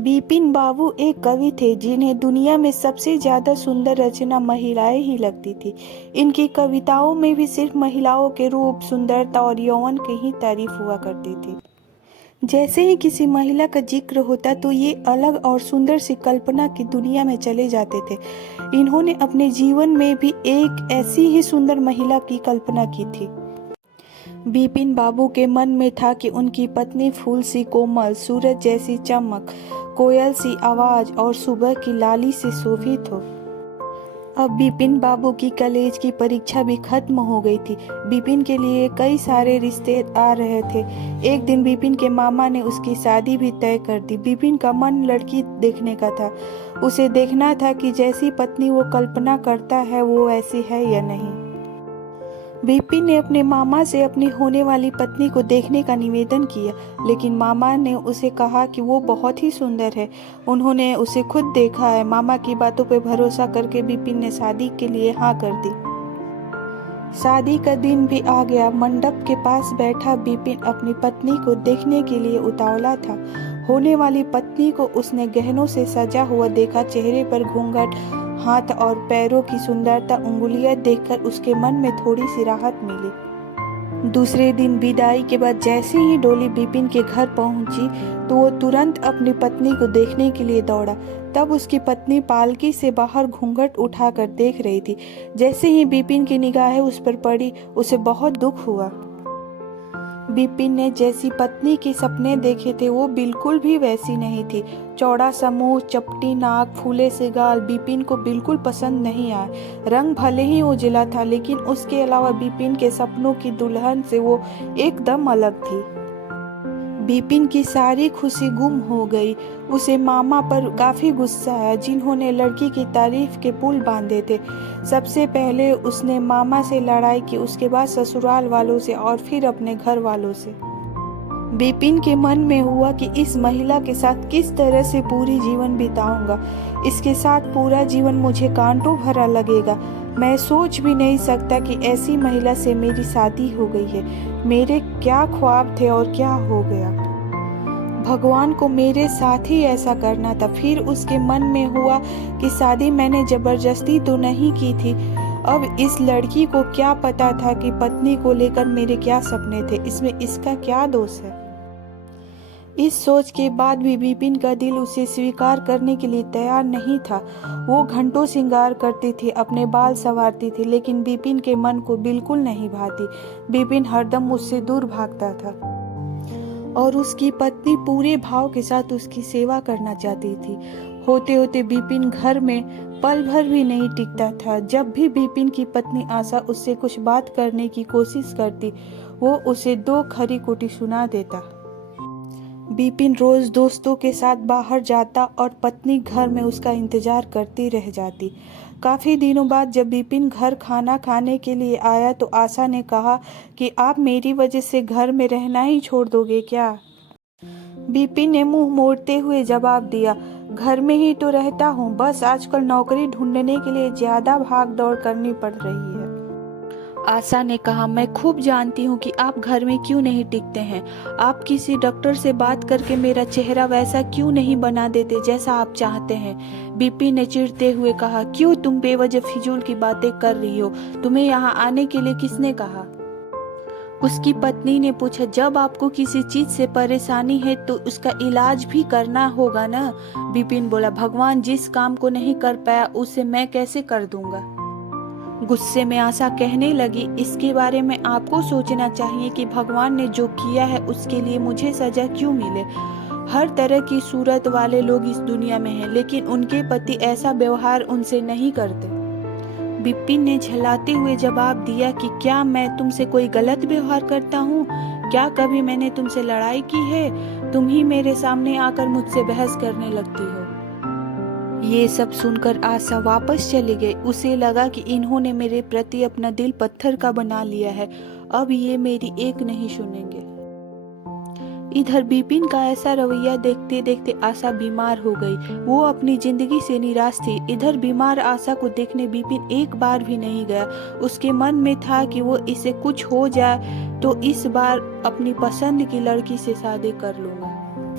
बिपिन बाबू एक कवि थे जिन्हें दुनिया में सबसे ज्यादा सुंदर रचना महिलाएं ही लगती थी। इनकी कविताओं में भी सिर्फ महिलाओं के रूप, सुंदरता और यौवन की ही तारीफ हुआ करती थी। जैसे ही किसी महिला का जिक्र होता तो ये अलग और सुंदर सी कल्पना की दुनिया में चले जाते थे। इन्होंने अपने जीवन में भी एक ऐसी ही सुंदर महिला की कल्पना की थी। बिपिन बाबू के मन में था कि उनकी पत्नी फूल सी कोमल, सूरज जैसी चमक, कोयल सी आवाज और सुबह की लाली से शोभित हो। अब बिपिन बाबू की कॉलेज की परीक्षा भी खत्म हो गई थी। बिपिन के लिए कई सारे रिश्ते आ रहे थे। एक दिन बिपिन के मामा ने उसकी शादी भी तय कर दी। बिपिन का मन लड़की देखने का था। उसे देखना था कि जैसी पत्नी वो कल्पना करता है वो वैसी है या नहीं। बिपिन ने अपने मामा से अपनी होने वाली पत्नी को देखने का निवेदन किया, लेकिन मामा ने उसे कहा कि वो बहुत ही सुंदर है। उन्होंने उसे खुद देखा है। मामा की बातों पर भरोसा करके बिपिन ने शादी के लिए हाँ कर दी। शादी का दिन भी आ गया। मंडप के पास बैठा बिपिन अपनी पत्नी को देखने के लिए उतावला था। होने वाली पत्नी को उसने गहनों से सजा हुआ देखा। चेहरे पर घूंघट, हाथ और पैरों की सुंदरता, उंगलियां देखकर उसके मन में थोड़ी सी राहत मिली। दूसरे दिन विदाई के बाद जैसे ही डोली बिपिन के घर पहुंची तो वो तुरंत अपनी पत्नी को देखने के लिए दौड़ा। तब उसकी पत्नी पालकी से बाहर घूंघट उठाकर देख रही थी। जैसे ही बिपिन की निगाहें उस पर पड़ी, उसे बहुत दुख हुआ। बिपिन ने जैसी पत्नी के सपने देखे थे वो बिल्कुल भी वैसी नहीं थी। चौड़ा सा मुंह, चपटी नाक, फूले से गाल बिपिन को बिल्कुल पसंद नहीं आया। रंग भले ही उजला था, लेकिन उसके अलावा बिपिन के सपनों की दुल्हन से वो एकदम अलग थी। बिपिन की सारी खुशी गुम हो गई। उसे मामा पर काफी गुस्सा आया, जिन्होंने लड़की की तारीफ के पुल बांधे थे। सबसे पहले उसने मामा से लड़ाई की, उसके बाद ससुराल वालों से और फिर अपने घर वालों से। बिपिन के मन में हुआ कि इस महिला के साथ किस तरह से पूरी जीवन बिताऊंगा। इसके साथ पूरा जीवन मुझे कांटों भरा लगेगा। मैं सोच भी नहीं सकता कि ऐसी महिला से मेरी शादी हो गई है। मेरे क्या ख्वाब थे और क्या हो गया। भगवान को मेरे साथ ही ऐसा करना था। फिर उसके मन में हुआ कि शादी मैंने जबरदस्ती तो नहीं की थी। अब इस लड़की को क्या पता था कि पत्नी को लेकर मेरे क्या सपने थे। इसमें इसका क्या दोष है। इस सोच के बाद भी बिपिन का दिल उसे स्वीकार करने के लिए तैयार नहीं था। वो घंटों श्रृंगार करती थी, अपने बाल संवारती थी, लेकिन बिपिन के मन को बिल्कुल नहीं भाती। बिपिन हरदम उससे दूर भागता था और उसकी पत्नी पूरे भाव के साथ उसकी सेवा करना चाहती थी। होते होते बिपिन घर में पल भर भी नहीं टिकता था। जब भी बिपिन की पत्नी आशा उससे कुछ बात करने की कोशिश करती, वो उसे दो खरी खोटी सुना देता। बिपिन रोज दोस्तों के साथ बाहर जाता और पत्नी घर में उसका इंतजार करती रह जाती। काफी दिनों बाद जब बिपिन घर खाना खाने के लिए आया तो आशा ने कहा कि आप मेरी वजह से घर में रहना ही छोड़ दोगे क्या। बिपिन ने मुंह मोड़ते हुए जवाब दिया, घर में ही तो रहता हूँ, बस आजकल नौकरी ढूंढने के लिए ज्यादा भाग दौड़ करनी पड़ रही है। आशा ने कहा, मैं खूब जानती हूँ कि आप घर में क्यों नहीं टिकते हैं। आप किसी डॉक्टर से बात करके मेरा चेहरा वैसा क्यों नहीं बना देते जैसा आप चाहते हैं। बिपिन ने चिढ़ते हुए कहा, क्यों तुम बेवजह फिजूल की बातें कर रही हो। तुम्हें यहाँ आने के लिए किसने कहा। उसकी पत्नी ने पूछा, जब आपको किसी चीज से परेशानी है तो उसका इलाज भी करना होगा ना। बिपिन बोला, भगवान जिस काम को नहीं कर पाया उसे मैं कैसे कर दूंगा। गुस्से में आशा कहने लगी, इसके बारे में आपको सोचना चाहिए कि भगवान ने जो किया है उसके लिए मुझे सजा क्यों मिले। हर तरह की सूरत वाले लोग इस दुनिया में हैं, लेकिन उनके पति ऐसा व्यवहार उनसे नहीं करते। बिपिन ने झल्लाते हुए जवाब दिया कि क्या मैं तुमसे कोई गलत व्यवहार करता हूँ। क्या कभी मैंने तुमसे लड़ाई की है। तुम ही मेरे सामने आकर मुझसे बहस करने लगती हो। ये सब सुनकर आशा वापस चली गई। उसे लगा कि इन्होंने मेरे प्रति अपना दिल पत्थर का बना लिया है। अब ये मेरी एक नहीं सुनेंगे। इधर बिपिन का ऐसा रवैया देखते देखते आशा बीमार हो गई। वो अपनी जिंदगी से निराश थी। इधर बीमार आशा को देखने बिपिन एक बार भी नहीं गया। उसके मन में था कि वो इसे कुछ हो जाए तो इस बार अपनी पसंद की लड़की से शादी कर लूंगा।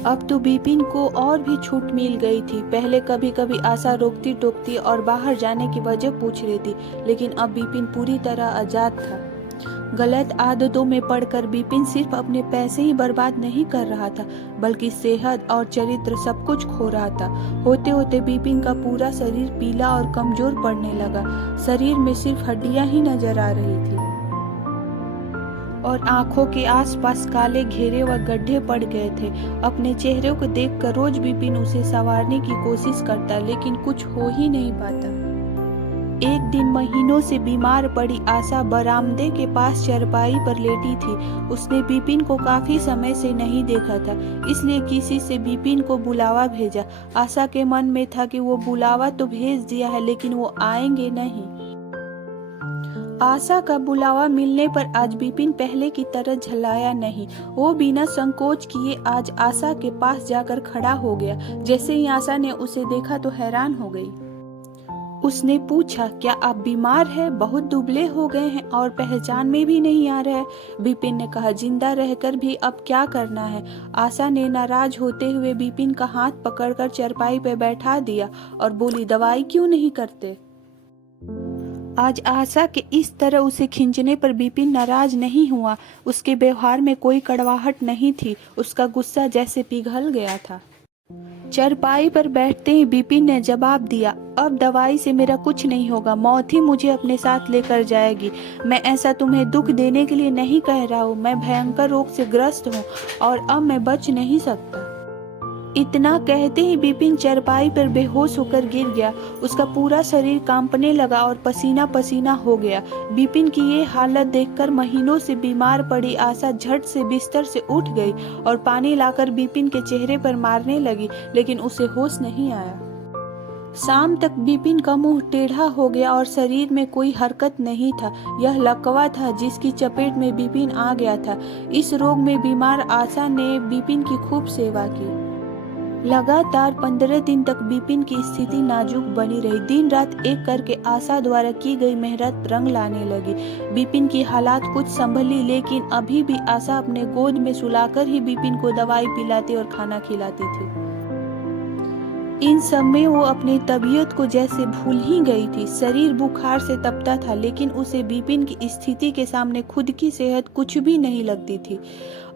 अब तो बिपिन को और भी छूट मिल गई थी। पहले कभी कभी आशा रोकती टोकती और बाहर जाने की वजह पूछ लेती, लेकिन अब बिपिन पूरी तरह आजाद था। गलत आदतों में पड़कर बिपिन सिर्फ अपने पैसे ही बर्बाद नहीं कर रहा था, बल्कि सेहत और चरित्र सब कुछ खो रहा था। होते होते बिपिन का पूरा शरीर पीला और कमजोर पड़ने लगा। शरीर में सिर्फ हड्डियां ही नजर आ रही थी और आंखों के आसपास काले घेरे व गड्ढे पड़ गए थे। अपने चेहरे को देखकर रोज बिपिन उसे संवारने की कोशिश करता, लेकिन कुछ हो ही नहीं पाता। एक दिन महीनों से बीमार पड़ी आशा बरामदे के पास चारपाई पर लेटी थी। उसने बिपिन को काफी समय से नहीं देखा था, इसलिए किसी से बिपिन को बुलावा भेजा। आशा के मन में था कि वो बुलावा तो भेज दिया है, लेकिन वो आएंगे नहीं। आशा का बुलावा मिलने पर आज बिपिन पहले की तरह झल्लाया नहीं। वो बिना संकोच किए आज आशा के पास जाकर खड़ा हो गया। जैसे ही आशा ने उसे देखा तो हैरान हो गई। उसने पूछा, क्या आप बीमार हैं? बहुत दुबले हो गए हैं और पहचान में भी नहीं आ रहे। बिपिन ने कहा, जिंदा रहकर भी अब क्या करना है। आशा ने नाराज होते हुए बिपिन का हाथ पकड़कर चारपाई पे बैठा दिया और बोली, दवाई क्यों नहीं करते? आज आशा के इस तरह उसे खींचने पर बिपिन नाराज नहीं हुआ। उसके व्यवहार में कोई कड़वाहट नहीं थी। उसका गुस्सा जैसे पिघल गया था। चारपाई पर बैठते ही बिपिन ने जवाब दिया, अब दवाई से मेरा कुछ नहीं होगा। मौत ही मुझे अपने साथ लेकर जाएगी। मैं ऐसा तुम्हें दुख देने के लिए नहीं कह रहा हूँ। मैं भयंकर रोग से ग्रस्त हूँ और अब मैं बच नहीं सकता। इतना कहते ही बिपिन चारपाई पर बेहोश होकर गिर गया। उसका पूरा शरीर कांपने लगा और पसीना पसीना हो गया। बिपिन की ये हालत देखकर महीनों से बीमार पड़ी आशा झट से बिस्तर से उठ गई और पानी लाकर बिपिन के चेहरे पर मारने लगी, लेकिन उसे होश नहीं आया। शाम तक बिपिन का मुंह टेढ़ा हो गया और शरीर में कोई हरकत नहीं था। यह लकवा था जिसकी चपेट में बिपिन आ गया था। इस रोग में बीमार आशा ने बिपिन की खूब सेवा की। लगातार 15 दिन तक बिपिन की स्थिति नाजुक बनी रही। दिन रात एक करके आशा द्वारा की गई मेहनत रंग लाने लगी। बिपिन की हालात कुछ संभली, लेकिन अभी भी आशा अपने गोद में सुलाकर ही बिपिन को दवाई पिलाती और खाना खिलाती थी। इन सब में वो अपनी तबीयत को जैसे भूल ही गई थी। शरीर बुखार से तपता था, लेकिन उसे बिपिन की स्थिति के सामने खुद की सेहत कुछ भी नहीं लगती थी।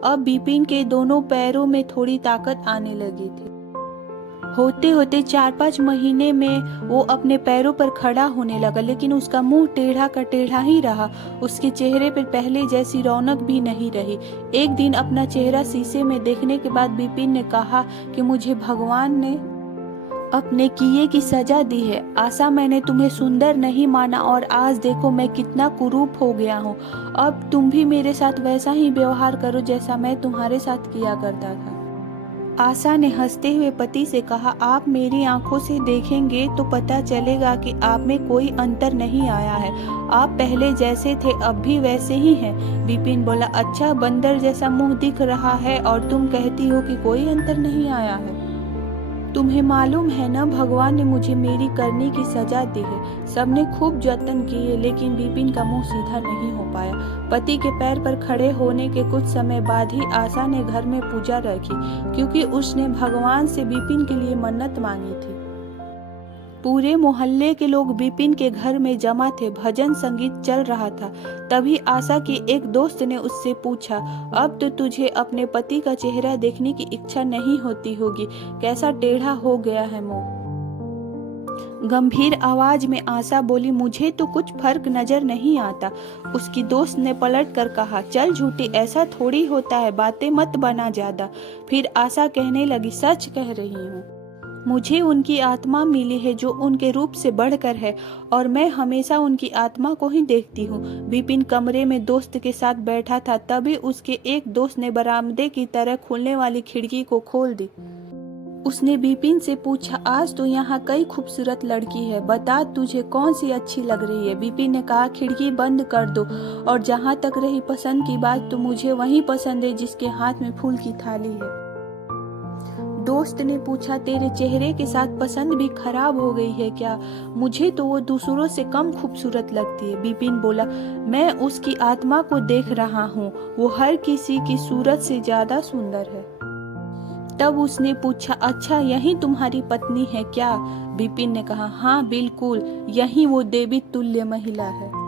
अब बिपिन के दोनों पैरों में थोड़ी ताकत आने लगी थी। होते होते 4-5 महीने में वो अपने पैरों पर खड़ा होने लगा, लेकिन उसका मुंह टेढ़ा का टेढ़ा ही रहा। उसके चेहरे पर पहले जैसी रौनक भी नहीं रही। एक दिन अपना चेहरा शीशे में देखने के बाद बिपिन ने कहा कि मुझे भगवान ने अपने किए की सजा दी है। आशा, मैंने तुम्हें सुंदर नहीं माना और आज देखो मैं कितना कुरूप हो गया हूँ। अब तुम भी मेरे साथ वैसा ही व्यवहार करो जैसा मैं तुम्हारे साथ किया करता था। आशा ने हंसते हुए पति से कहा, आप मेरी आंखों से देखेंगे तो पता चलेगा कि आप में कोई अंतर नहीं आया है। आप पहले जैसे थे अब भी वैसे ही हैं। बिपिन बोला, अच्छा, बंदर जैसा मुंह दिख रहा है और तुम कहती हो कि कोई अंतर नहीं आया है। तुम्हें मालूम है ना, भगवान ने मुझे मेरी करने की सजा दी है। सबने खूब जतन किए, लेकिन बिपिन का मुंह सीधा नहीं हो पाया। पति के पैर पर खड़े होने के कुछ समय बाद ही आशा ने घर में पूजा रखी, क्योंकि उसने भगवान से बिपिन के लिए मन्नत मांगी थी। पूरे मोहल्ले के लोग बिपिन के घर में जमा थे। भजन संगीत चल रहा था। तभी आशा की एक दोस्त ने उससे पूछा, अब तो तुझे अपने पति का चेहरा देखने की इच्छा नहीं होती होगी, कैसा टेढ़ा हो गया है मुंह। गंभीर आवाज में आशा बोली, मुझे तो कुछ फर्क नजर नहीं आता। उसकी दोस्त ने पलट कर कहा, चल झूठी, ऐसा थोड़ी होता है, बातें मत बना ज्यादा। फिर आशा कहने लगी, सच कह रही हूँ। मुझे उनकी आत्मा मिली है जो उनके रूप से बढ़कर है और मैं हमेशा उनकी आत्मा को ही देखती हूँ। बिपिन कमरे में दोस्त के साथ बैठा था, तभी उसके एक दोस्त ने बरामदे की तरह खुलने वाली खिड़की को खोल दी। उसने बिपिन से पूछा, आज तो यहाँ कई खूबसूरत लड़की है, बता तुझे कौन सी अच्छी लग रही है। बिपिन ने कहा, खिड़की बंद कर दो, और जहाँ तक रही पसंद की बात तो मुझे वही पसंद है जिसके हाथ में फूल की थाली है। दोस्त ने पूछा, तेरे चेहरे के साथ पसंद भी खराब हो गई है क्या? मुझे तो वो दूसरों से कम खूबसूरत लगती है। बिपिन बोला, मैं उसकी आत्मा को देख रहा हूँ, वो हर किसी की सूरत से ज्यादा सुंदर है। तब उसने पूछा, अच्छा यही तुम्हारी पत्नी है क्या? विपिन ने कहा, हाँ बिल्कुल, यही वो देवी तुल्य महिला है।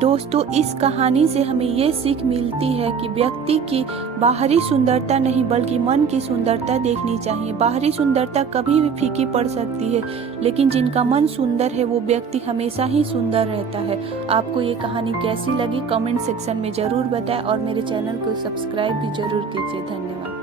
दोस्तों, इस कहानी से हमें ये सीख मिलती है कि व्यक्ति की बाहरी सुंदरता नहीं बल्कि मन की सुंदरता देखनी चाहिए। बाहरी सुंदरता कभी भी फीकी पड़ सकती है, लेकिन जिनका मन सुंदर है वो व्यक्ति हमेशा ही सुंदर रहता है। आपको ये कहानी कैसी लगी कमेंट सेक्शन में ज़रूर बताएं और मेरे चैनल को सब्सक्राइब भी ज़रूर कीजिए। धन्यवाद।